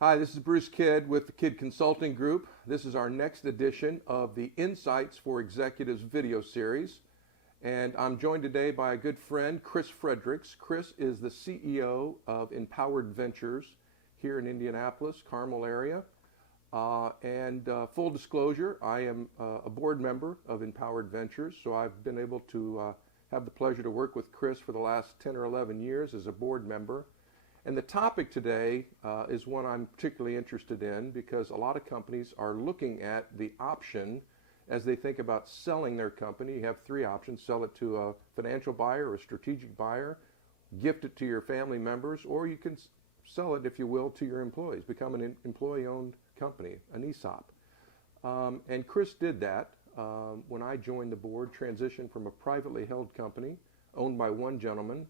Hi, this is Bruce Kidd with the Kidd Consulting Group. This is our next edition of the Insights for Executives video series. And I'm joined today by a good friend, Chris Fredericks. Chris is the CEO of Empowered Ventures here in Indianapolis, Carmel area. Full disclosure, I am a board member of Empowered Ventures, so I've been able to have the pleasure to work with Chris for the last 10 or 11 years as a board member. And the topic today is one I'm particularly interested in because a lot of companies are looking at the option as they think about selling their company. You have three options: sell it to a financial buyer or a strategic buyer, gift it to your family members, or you can sell it, if you will, to your employees, become an employee-owned company, an ESOP. And Chris did that when I joined the board, transitioned from a privately held company owned by one gentleman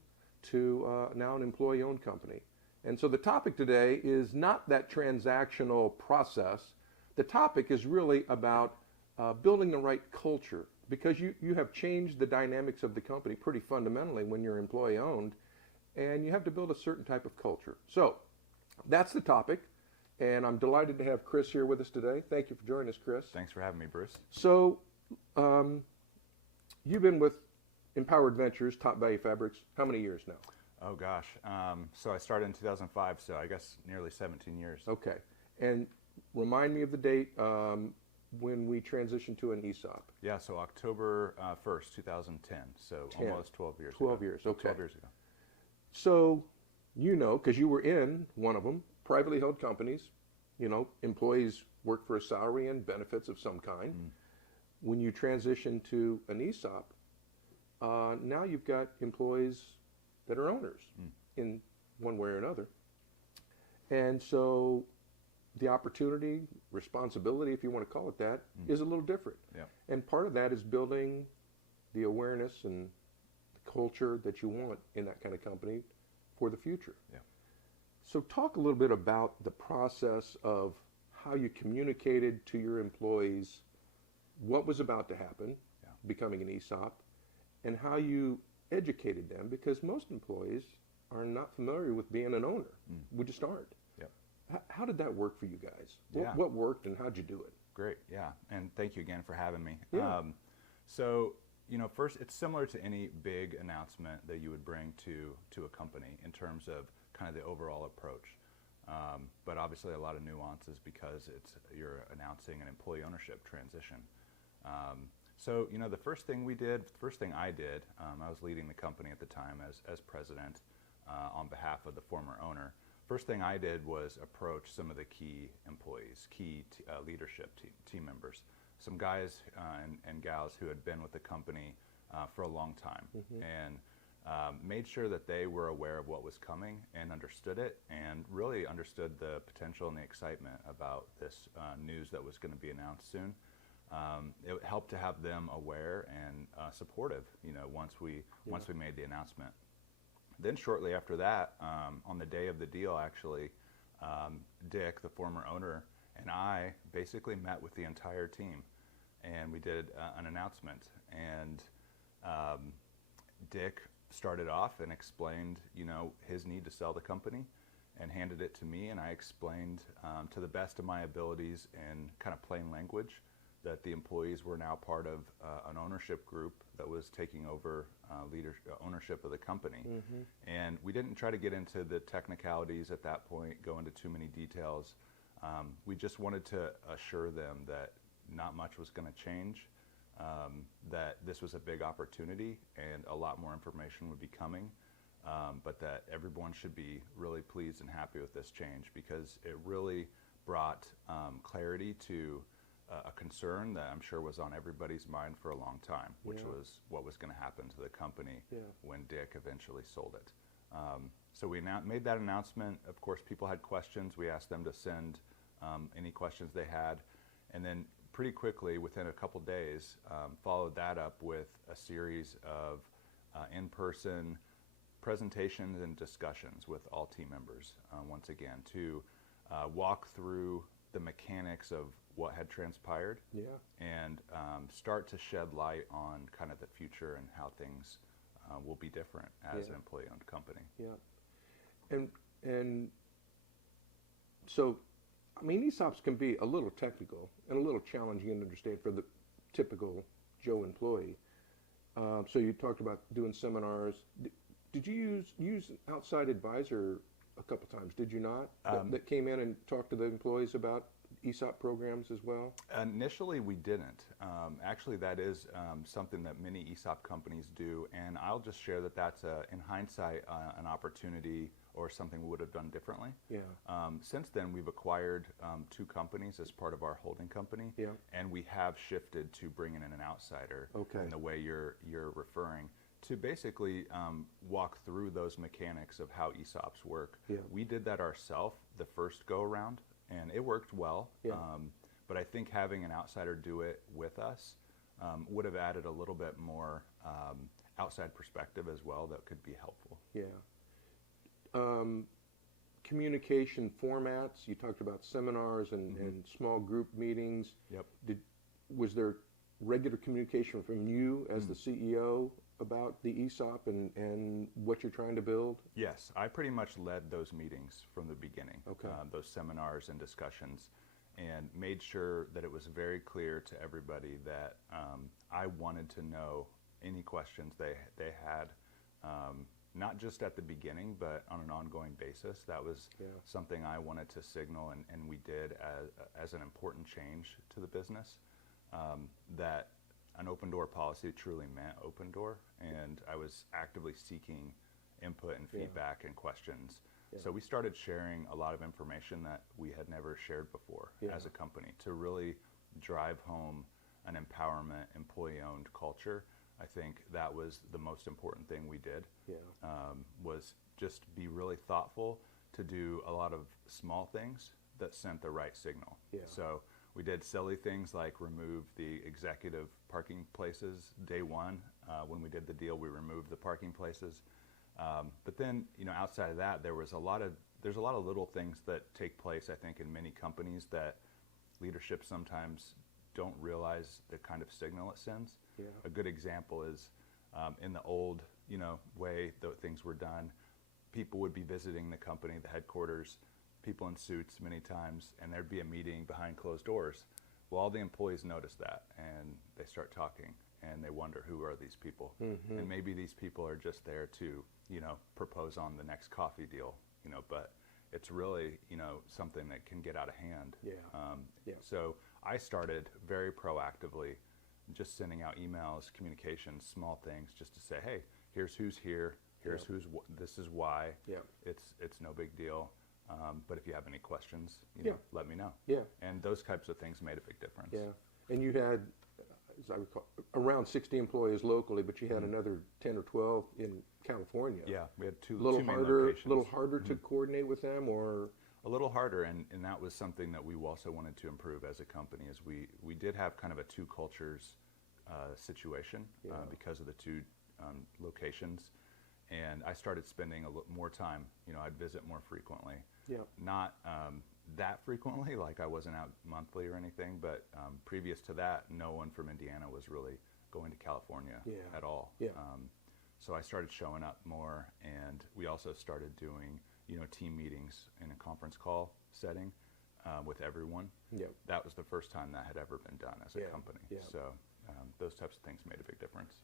to now an employee-owned company. And so the topic today is not that transactional process. The topic is really about building the right culture, because you have changed the dynamics of the company pretty fundamentally when you're employee-owned, and you have to build a certain type of culture. So that's the topic, and I'm delighted to have Chris here with us today. Thank you for joining us, Chris. Thanks for having me, Bruce. So you've been with Empowered Ventures, Top Value Fabrics, how many years now? Oh gosh, so I started in 2005, so I guess nearly 17 years. Okay, and remind me of the date when we transitioned to an ESOP. Yeah, so October 1st, 2010, so 10. almost 12 years 12 ago. years, okay. 12 years ago. So, you know, because you were in one of them, privately held companies, you know, employees work for a salary and benefits of some kind. When you transition to an ESOP, now you've got employees that are owners in one way or another. And so the opportunity, responsibility, if you want to call it that, is a little different. Yeah. And part of that is building the awareness and the culture that you want in that kind of company for the future. Yeah. So talk a little bit about the process of how you communicated to your employees what was about to happen, becoming an ESOP, and how you educated them, because most employees are not familiar with being an owner. We just aren't. Yep. How did that work for you guys? Yeah. What worked and how'd you do it? Great, yeah, and thank you again for having me. Yeah. So, you know, first, it's similar to any big announcement that you would bring to a company in terms of kind of the overall approach. But obviously a lot of nuances because you're announcing an employee ownership transition. So, you know, the first thing I did, I was leading the company at the time as president on behalf of the former owner. First thing I did was approach some of the key employees, leadership team members, some guys and gals who had been with the company for a long time, and made sure that they were aware of what was coming and understood it, and really understood the potential and the excitement about this news that was going to be announced soon. It helped to have them aware and supportive, you know, once we made the announcement. Then shortly after that, on the day of the deal, actually, Dick, the former owner, and I basically met with the entire team, and we did an announcement. And Dick started off and explained, you know, his need to sell the company, and handed it to me, and I explained to the best of my abilities in kind of plain language that the employees were now part of an ownership group that was taking over ownership of the company. And we didn't try to get into the technicalities at that point, go into too many details. We just wanted to assure them that not much was going to change, that this was a big opportunity and a lot more information would be coming, but that everyone should be really pleased and happy with this change, because it really brought clarity to a concern that I'm sure was on everybody's mind for a long time, which was what was going to happen to the company when Dick eventually sold it. So we made that announcement. Of course, people had questions. We asked them to send any questions they had, and then pretty quickly, within a couple days, followed that up with a series of in-person presentations and discussions with all team members, once again, to walk through the mechanics of what had transpired, and start to shed light on kind of the future and how things will be different as an employee-owned company. And So, I mean, ESOPs can be a little technical and a little challenging to understand for the typical Joe employee. So you talked about doing seminars. Did you use an outside advisor a couple times? Did you not? That came in and talked to the employees about ESOP programs as well? Initially, we didn't. Actually, that is something that many ESOP companies do, and I'll just share that that's, in hindsight, an opportunity or something we would have done differently. Yeah. Since then, we've acquired 2 companies as part of our holding company, Yeah. and we have shifted to bringing in an outsider Okay. in the way you're referring to basically walk through those mechanics of how ESOPs work. Yeah. We did that ourselves the first go around, and it worked well. Yeah. But I think having an outsider do it with us would have added a little bit more outside perspective as well that could be helpful. Yeah. Communication formats, you talked about seminars and small group meetings. Yep. Was there regular communication from you as the CEO about the ESOP and what you're trying to build? Yes, I pretty much led those meetings from the beginning, Okay. Those seminars and discussions, and made sure that it was very clear to everybody that I wanted to know any questions they had, not just at the beginning, but on an ongoing basis. That was something I wanted to signal, and we did as an important change to the business, that an open door policy truly meant open door, and I was actively seeking input and feedback and questions. Yeah. So we started sharing a lot of information that we had never shared before as a company to really drive home an empowerment, employee-owned culture. I think that was the most important thing we did, was just be really thoughtful to do a lot of small things that sent the right signal. Yeah. So we did silly things like remove the executive parking places day one. When we did the deal, we removed the parking places. But then, outside of that, there's a lot of little things that take place, I think, in many companies that leadership sometimes don't realize the kind of signal it sends. Yeah. A good example is in the old, way that things were done, people would be visiting the company, the headquarters, people in suits many times, and there'd be a meeting behind closed doors. Well, all the employees notice that, and they start talking, and they wonder, who are these people? Mm-hmm. And maybe these people are just there to, propose on the next coffee deal, but it's really, something that can get out of hand. So I started very proactively just sending out emails, communications, small things, just to say, hey, here's who's here, here's this is why. It's no big deal. But if you have any questions, let me know. Yeah. And those types of things made a big difference. Yeah. And you had, as I recall, around 60 employees locally, but you had another 10 or 12 in California. Yeah, we had two main locations. A little harder to Mm-hmm. coordinate with them, or? A little harder, and that was something that we also wanted to improve as a company, is we did have kind of a two cultures situation because of the two locations. And I started spending a little more time, I'd visit more frequently. Yeah. Not that frequently, like I wasn't out monthly or anything, but previous to that, no one from Indiana was really going to California at all. Yeah. So I started showing up more, and we also started doing, team meetings in a conference call setting with everyone. Yep. That was the first time that had ever been done as a company. Yeah. So those types of things made a big difference.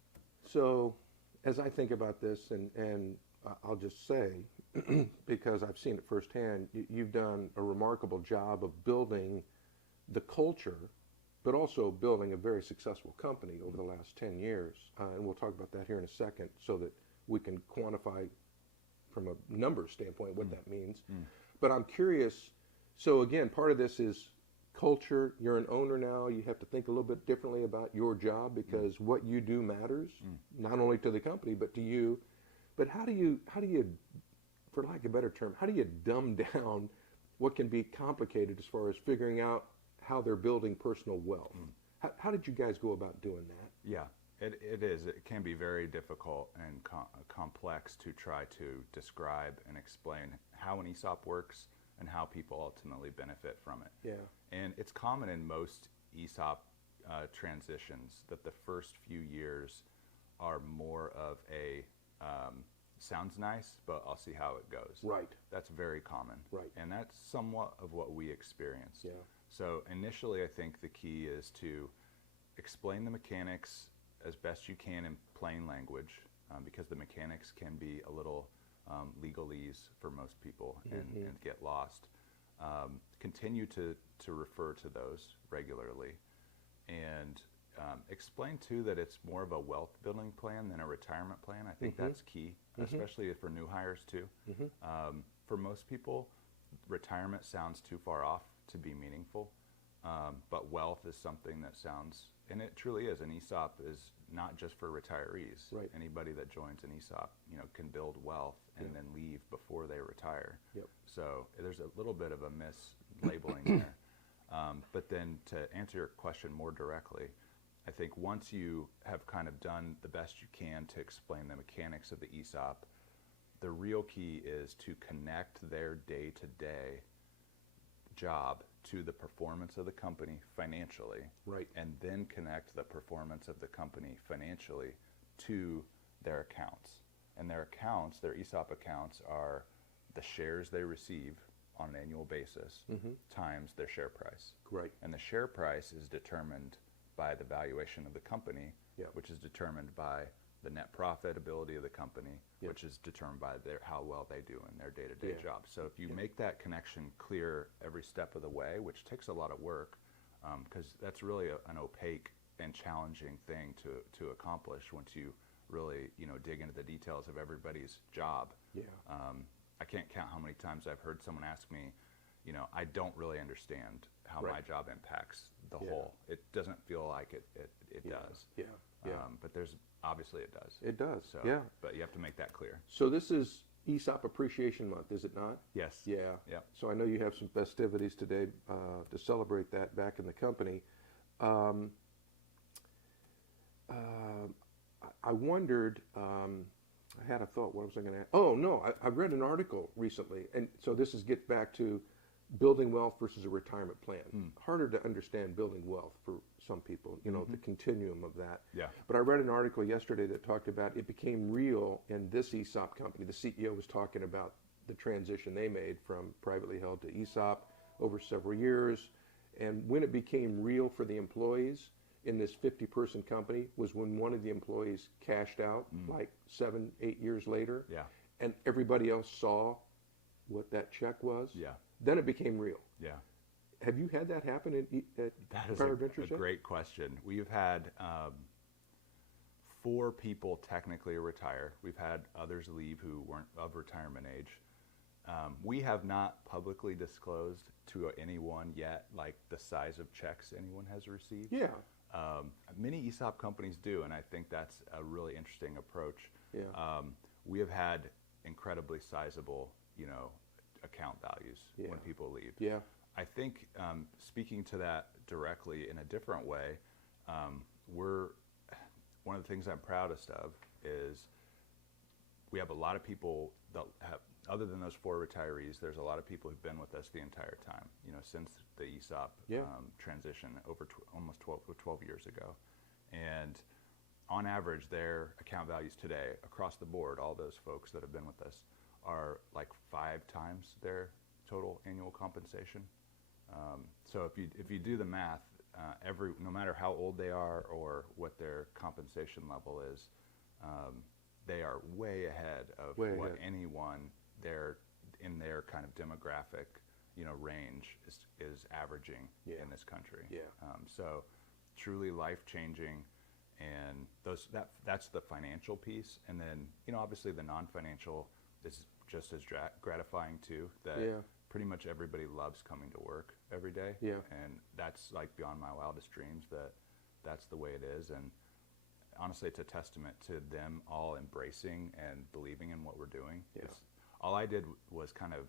So as I think about this, and I'll just say, because I've seen it firsthand, you've done a remarkable job of building the culture, but also building a very successful company over the last 10 years. And we'll talk about that here in a second so that we can quantify from a numbers standpoint what that means. But I'm curious, so again, part of this is culture. You're an owner now. You have to think a little bit differently about your job because what you do matters, not only to the company, but to you. But how do you, for lack of a better term, how do you dumb down what can be complicated as far as figuring out how they're building personal wealth? How did you guys go about doing that? Yeah, it is. It can be very difficult and complex to try to describe and explain how an ESOP works and how people ultimately benefit from it. Yeah. And it's common in most ESOP transitions that the first few years are more of a sounds nice, but I'll see how it goes. Right. That's very common. Right. And that's somewhat of what we experienced. Yeah. So initially, I think the key is to explain the mechanics as best you can in plain language, because the mechanics can be a little legalese for most people and get lost. Continue to refer to those regularly, and explain too that it's more of a wealth building plan than a retirement plan. I think that's key, especially for new hires too. For most people, retirement sounds too far off to be meaningful, but wealth is something that sounds, and it truly is. An ESOP is not just for retirees. Right. Anybody that joins an ESOP, can build wealth and then leave before they retire. Yep. So there's a little bit of a mislabeling there. But then to answer your question more directly, I think once you have kind of done the best you can to explain the mechanics of the ESOP, the real key is to connect their day-to-day job to the performance of the company financially, Right. and then connect the performance of the company financially to their accounts. And their accounts, their ESOP accounts, are the shares they receive on an annual basis times their share price. Right. And the share price is determined by the valuation of the company, Yep. which is determined by the net profitability of the company, Yep. which is determined by how well they do in their day-to-day Yeah. job. So if you make that connection clear every step of the way, which takes a lot of work, because that's really an opaque and challenging thing to accomplish once you really dig into the details of everybody's job. Yeah. I can't count how many times I've heard someone ask me, I don't really understand how my Right. job impacts the Yeah. whole. It doesn't feel like it Yeah. does. Yeah. Yeah. But there's obviously it does. It does. So, Yeah. But you have to make that clear. So this is ESOP Appreciation Month, is it not? Yes. Yeah. Yep. So I know you have some festivities today to celebrate that back in the company. I wondered, I had a thought, what was I going to ask? Oh, no, I read an article recently, and so this gets back to building wealth versus a retirement plan. Harder to understand building wealth for some people, the continuum of that. Yeah. But I read an article yesterday that talked about it became real in this ESOP company. The CEO was talking about the transition they made from privately held to ESOP over several years. And when it became real for the employees in this 50-person company was when one of the employees cashed out like 7-8 years later. Yeah. And everybody else saw what that check was. Yeah. Then it became real. Yeah. Have you had that happen at That is Empowered a Ventures yet? great question. We've had 4 people technically retire. We've had others leave who weren't of retirement age. We have not publicly disclosed to anyone yet, like the size of checks anyone has received. Yeah. Many ESOP companies do, and I think that's a really interesting approach. Yeah. We have had incredibly sizable, account values Yeah. when people leave. Yeah. I think speaking to that directly in a different way, one of the things I'm proudest of is we have a lot of people that have, other than those 4 retirees, there's a lot of people who've been with us the entire time, since the ESOP Yeah. transition over almost 12 years ago. And on average, their account values today, across the board, all those folks that have been with us, are like 5 times their total annual compensation. So if you do the math, no matter how old they are or what their compensation level is, they are way ahead of what anyone in their kind of demographic, range is averaging in this country. Yeah. So truly life-changing, and that's the financial piece, and then obviously the non-financial is just as gratifying too. That pretty much everybody loves coming to work every day. Yeah. And that's like beyond my wildest dreams that's the way it is. And honestly, it's a testament to them all embracing and believing in what we're doing. Yeah. All I did was kind of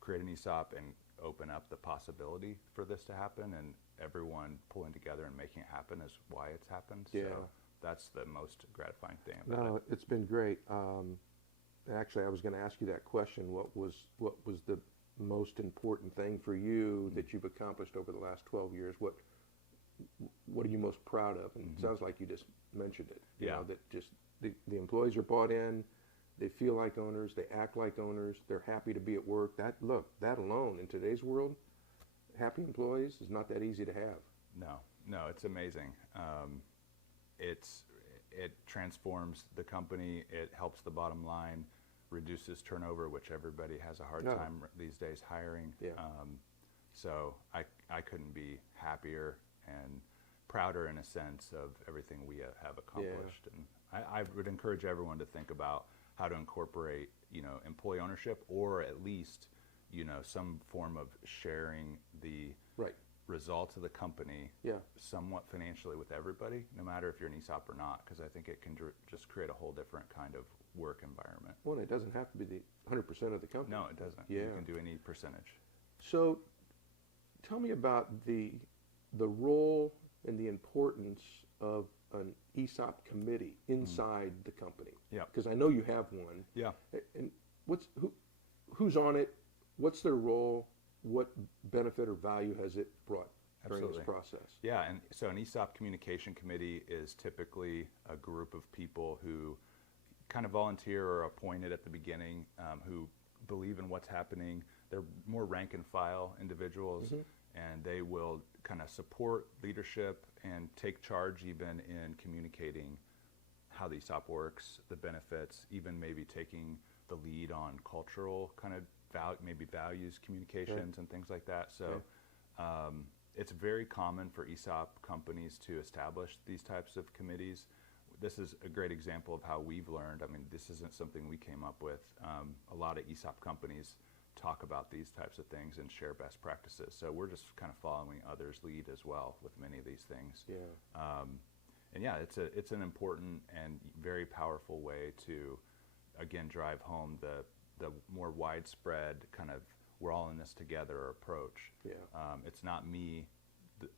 create an ESOP and open up the possibility for this to happen, and everyone pulling together and making it happen is why it's happened. Yeah. So that's the most gratifying thing about it. No, it's been great. Actually, I was going to ask you that question. What was the most important thing for you that you've accomplished over the last 12 years? What are you most proud of? And it sounds like you just mentioned it. You know, that just the employees are bought in, They feel like owners. They act like owners. They're happy to be at work. That alone in today's world, happy employees is not that easy to have. No, it's amazing. It transforms the company. It helps the bottom line, reduces turnover, which everybody has a hard time these days hiring. Yeah. So I couldn't be happier and prouder in a sense of everything we have accomplished. And I would encourage everyone to think about how to incorporate, employee ownership, or at least, some form of sharing the results of the company somewhat financially with everybody, no matter if you're an ESOP or not, because I think it can just create a whole different kind of work environment. Well, it doesn't have to be the 100% of the company. No, it doesn't. Yeah. You can do any percentage. So tell me about the role and the importance of an ESOP committee inside the company. Yeah. Because I know you have one. Yeah. And who's on it? What's their role? What benefit or value has it brought during this process? Yeah, and so an ESOP communication committee is typically a group of people who kind of volunteer or appointed at the beginning, who believe in what's happening. They're more rank and file individuals, and they will kind of support leadership and take charge even in communicating how the ESOP works, the benefits, even maybe taking the lead on cultural kind of maybe values communications and things like that. So it's very common for ESOP companies to establish these types of committees. This is a great example of how we've learned. I mean, this isn't something we came up with. A lot of ESOP companies talk about these types of things and share best practices. So we're just kind of following others' lead as well with many of these things. Yeah. And yeah, it's an important and very powerful way to, again, drive home the more widespread kind of we're all in this together approach. Yeah. It's not me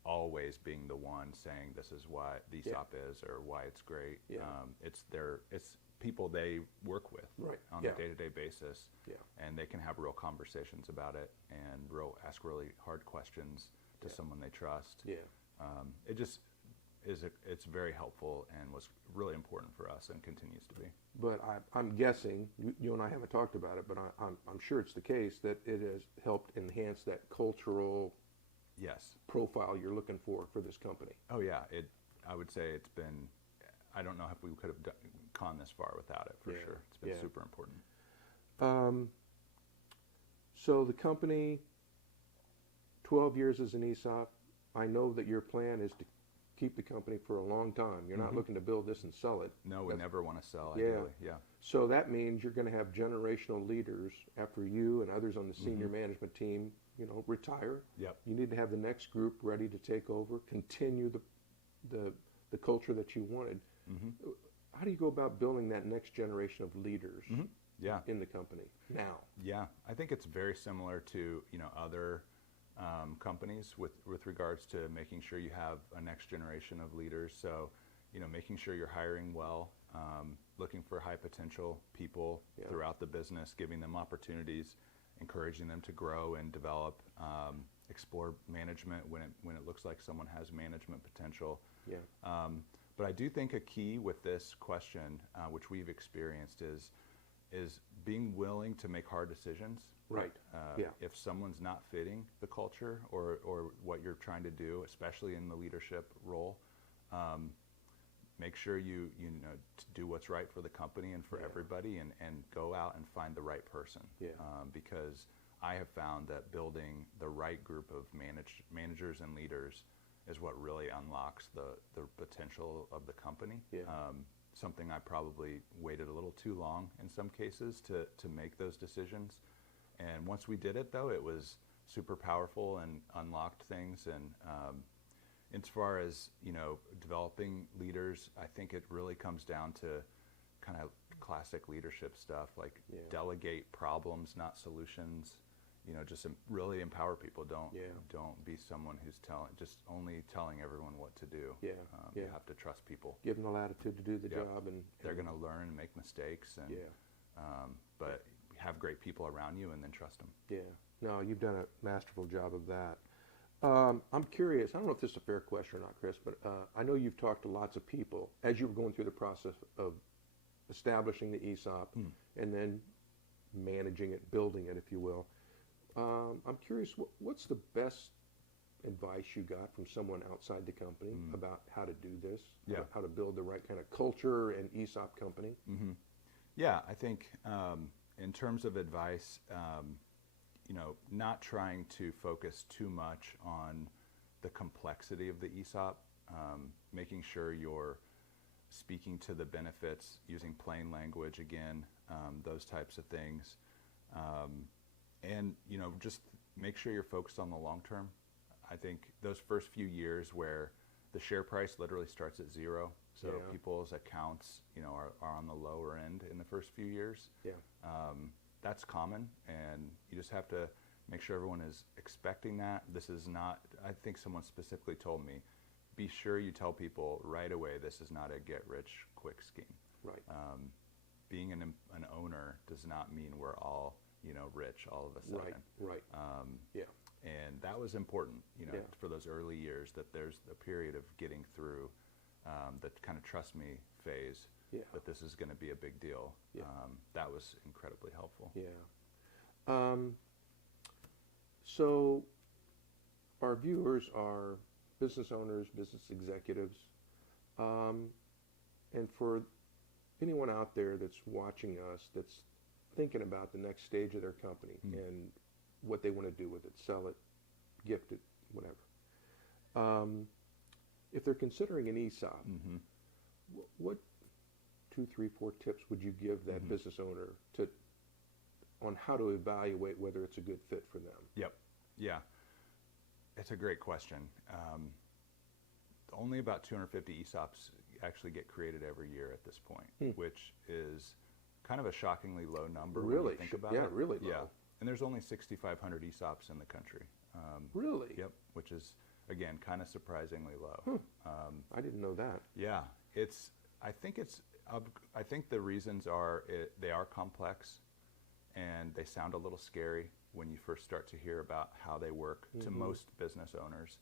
always being the one saying this is why the ESOP is or why it's great. Yeah. It's people they work with on a day-to-day basis, and they can have real conversations about it and ask really hard questions to someone they trust. Yeah. It just it's very helpful and was really important for us and continues to be. But I'm guessing, you and I haven't talked about it, but I'm sure it's the case that it has helped enhance that cultural profile you're looking for this company. Oh yeah, I would say it's been, I don't know if we could have gone this far without it, for sure. It's been super important. So the company, 12 years as an ESOP, I know that your plan is to keep the company for a long time. You're not looking to build this and sell it. No, we never want to sell, ideally. Yeah. So that means you're going to have generational leaders after you and others on the senior management team, retire. Yep. You need to have the next group ready to take over, continue the culture that you wanted. How do you go about building that next generation of leaders in the company now? Yeah, I think it's very similar to other companies with regards to making sure you have a next generation of leaders. So, making sure you're hiring well, looking for high potential people throughout the business, giving them opportunities, encouraging them to grow and develop, explore management when it looks like someone has management potential. Yeah. But I do think a key with this question, which we've experienced, is being willing to make hard decisions. Right. If someone's not fitting the culture or what you're trying to do, especially in the leadership role, make sure you do what's right for the company and for everybody, and go out and find the right person. Because I have found that building the right group of managers and leaders is what really unlocks the potential of the company. Something I probably waited a little too long in some cases to make those decisions. And once we did it, though, it was super powerful and unlocked things. And as far as developing leaders, I think it really comes down to kind of classic leadership stuff, like delegate problems, not solutions. Just really empower people. Don't be someone who's just only telling everyone what to do. You have to trust people. Give them the latitude to do the job, and they're going to learn and make mistakes. And but have great people around you, and then trust them. No, you've done a masterful job of that. I'm curious. I don't know if this is a fair question or not, Chris, but I know you've talked to lots of people as you were going through the process of establishing the ESOP and then managing it, building it, if you will. I'm curious, what's the best advice you got from someone outside the company about how to do this, how to build the right kind of culture and ESOP company? Yeah, I think in terms of advice, not trying to focus too much on the complexity of the ESOP, making sure you're speaking to the benefits, using plain language again, those types of things. And just make sure you're focused on the long term. I think those first few years where the share price literally starts at zero, so people's accounts, are on the lower end in the first few years. That's common, and you just have to make sure everyone is expecting that. This is not, I think someone specifically told me, be sure you tell people right away this is not a get-rich-quick scheme. Right. Being an owner does not mean we're all, rich all of a sudden. Right. And that was important, for those early years, that there's a period of getting through that kind of trust me phase, that this is going to be a big deal. That was incredibly helpful. So our viewers are business owners, business executives, and for anyone out there that's watching us that's thinking about the next stage of their company and what they want to do with it, sell it, gift it, whatever. If they're considering an ESOP, what 2, 3, 4 tips would you give that business owner on how to evaluate whether it's a good fit for them? Yep. Yeah. It's a great question. Only about 250 ESOPs actually get created every year at this point, which is kind of a shockingly low number when you think about it. Yeah, really low. Yeah. And there's only 6,500 ESOPs in the country. Really? Yep. Which is, again, kind of surprisingly low. I didn't know that. Yeah. I think the reasons are they are complex and they sound a little scary when you first start to hear about how they work to most business owners.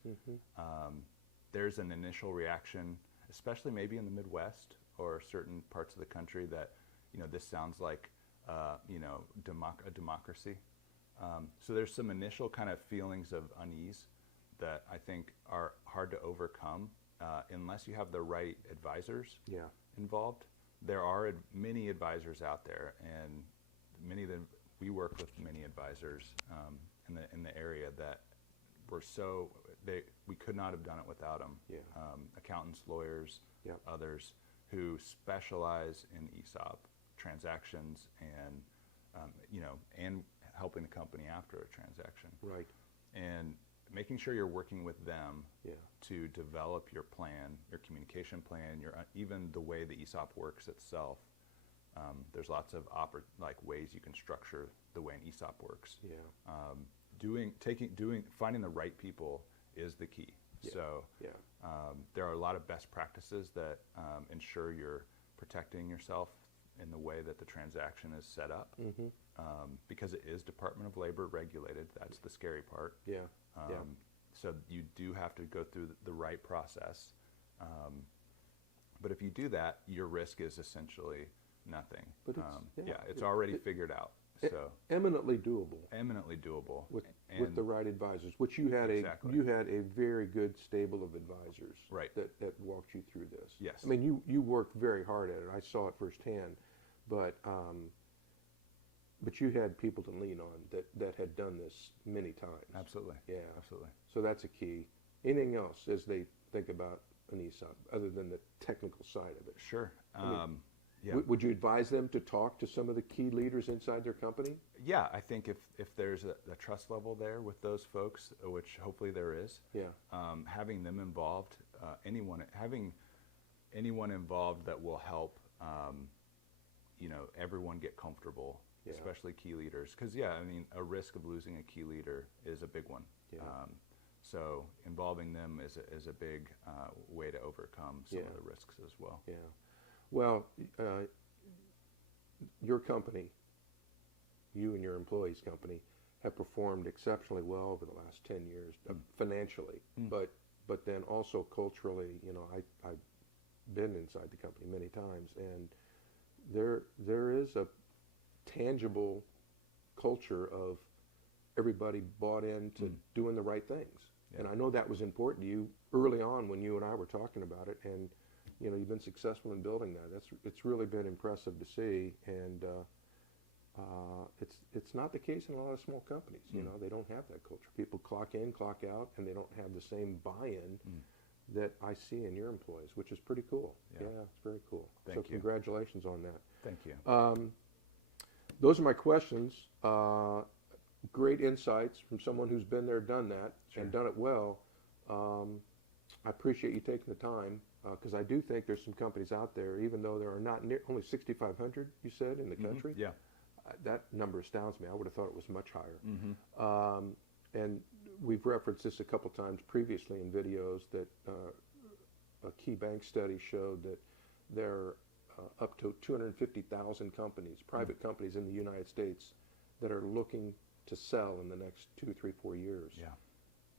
There's an initial reaction, especially maybe in the Midwest or certain parts of the country, that this sounds like a democracy. So there's some initial kind of feelings of unease that I think are hard to overcome unless you have the right advisors involved. There are many advisors out there, and we work with many advisors in the area that we could not have done it without them. Accountants, lawyers, others who specialize in ESOP transactions and and helping the company after a transaction. Right. And making sure you're working with them to develop your plan, your communication plan, even the way the ESOP works itself. There's lots of ways you can structure the way an ESOP works. Finding the right people is the key. So there are a lot of best practices that ensure you're protecting yourself in the way that the transaction is set up, because it is Department of Labor regulated. That's the scary part. So you do have to go through the right process. But if you do that, your risk is essentially nothing. But it's already figured out. So eminently doable. Eminently doable With the right advisors, which you had a very good stable of advisors that walked you through this. Yes. I mean, you worked very hard at it. I saw it firsthand, but you had people to lean on that had done this many times. Absolutely. Yeah. Absolutely. So that's a key. Anything else as they think about an ESOP other than the technical side of it? Sure. Would you advise them to talk to some of the key leaders inside their company? Yeah, I think if there's a trust level there with those folks, which hopefully there is, having them involved, having anyone involved that will help, everyone get comfortable, especially key leaders. Because a risk of losing a key leader is a big one. So involving them is a big way to overcome some of the risks as well. Yeah. Well, your company, you and your employees' company, have performed exceptionally well over the last 10 years, financially, but then also culturally. I've been inside the company many times, and there is a tangible culture of everybody bought into doing the right things. Yeah. And I know that was important to you early on when you and I were talking about it, and you've been successful in building that. It's really been impressive to see, and it's not the case in a lot of small companies. They don't have that culture. People clock in, clock out, and they don't have the same buy-in that I see in your employees, which is pretty cool. Yeah, it's very cool. Thank so you. congratulations on that. Thank you. Those are my questions. Great insights from someone who's been there, done that, and done it well. I appreciate you taking the time, because I do think there's some companies out there, even though there are not only 6,500, you said, in the country. Yeah. That number astounds me. I would have thought it was much higher. And we've referenced this a couple times previously in videos that a key bank study showed that there are up to 250,000 companies, private companies in the United States, that are looking to sell in the next 2, 3, 4 years. Yeah.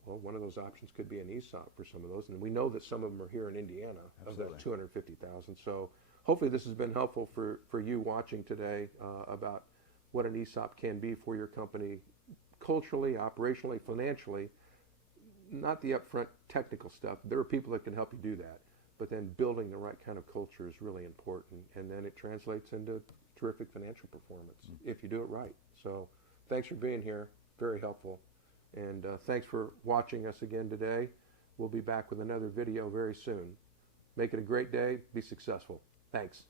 Well, one of those options could be an ESOP for some of those, and we know that some of them are here in Indiana. Absolutely. Of that 250,000. So hopefully this has been helpful for you watching today about what an ESOP can be for your company, culturally, operationally, financially. Not the upfront technical stuff. There are people that can help you do that, but then building the right kind of culture is really important, and then it translates into terrific financial performance if you do it right. So thanks for being here. Very helpful. And thanks for watching us again today. We'll be back with another video very soon. Make it a great day. Be successful. Thanks.